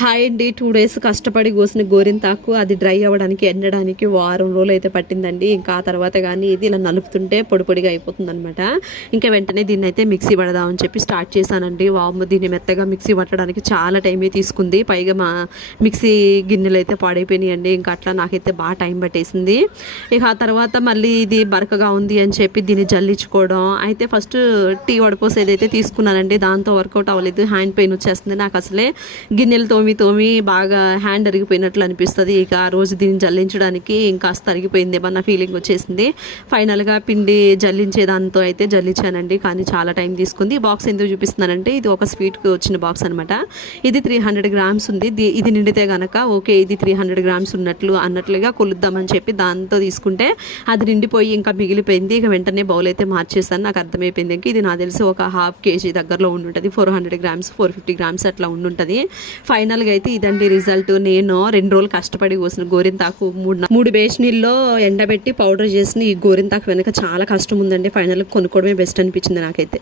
Hi అండి. 2 days కష్టపడి కోసిన గోరింతాకు అది డ్రై అవ్వడానికి ఎండడానికి వారం రోజులు అయితే పట్టిందండి. ఇంకా ఆ తర్వాత కానీ ఇది ఇలా నలుపుతుంటే పొడి పొడిగా అయిపోతుంది అనమాట. ఇంకా వెంటనే దీన్ని అయితే మిక్సీ పడదామని చెప్పి స్టార్ట్ చేశానండి. వాము దీన్ని మెత్తగా మిక్సీ పట్టడానికి చాలా టైమే తీసుకుంది. పైగా మా మిక్సీ గిన్నెలు అయితే పాడైపోయినాయండి. ఇంకా అట్లా నాకైతే బాగా టైం పట్టేసింది. ఇక ఆ తర్వాత మళ్ళీ ఇది బరకగా ఉంది అని చెప్పి దీన్ని జల్లించుకోవడం. అయితే ఫస్ట్ టీ వడపోసి ఏదైతే తీసుకున్నానండి, దాంతో వర్కౌట్ అవ్వలేదు. హ్యాండ్ పెయిన్ వచ్చేస్తుంది నాకు. అసలే గిన్నెలు తోమి బాగా హ్యాండ్ అరిగిపోయినట్లు అనిపిస్తుంది. ఇక ఆ రోజు దీన్ని జల్లించడానికి ఇంకాస్త అరిగిపోయిందేమో నా ఫీలింగ్ వచ్చేసింది. ఫైనల్గా పిండి జల్లించే దాంతో అయితే జల్లించానండి, కానీ చాలా టైం తీసుకుంది. బాక్స్ ఎందుకు చూపిస్తున్నానంటే ఇది ఒక స్వీట్కి వచ్చిన బాక్స్ అనమాట. ఇది 300 గ్రామ్స్ ఉంది. ఇది నిండితే కనుక ఓకే, ఇది 300 గ్రామ్స్ అన్నట్లుగా కొలుద్దామని చెప్పి దాంతో తీసుకుంటే అది నిండిపోయి ఇంకా మిగిలిపోయింది. ఇక వెంటనే బౌల్ అయితే మార్చేసాను. నాకు అర్థమైపోయింది ఇంక ఇది నాకు తెలిసి ఒక 1/2 kg దగ్గరలో ఉండుంటుంది. 400 గ్రామ్స్ 450 గ్రామ్స్ అట్లా ఉండుంటుంది. ఫైనల్గా అయితే ఇదండి రిజల్ట్. నేను 2 రోజులు కష్టపడి కోసిన గోరింతాకు 3 బేషనీల్లో ఎండబెట్టి పౌడర్ చేసిన ఈ గోరింతాకు వెనక చాలా కష్టం ఉందండి. ఫైనల్గా కొనుక్కోవడమే బెస్ట్ అనిపించింది నాకైతే.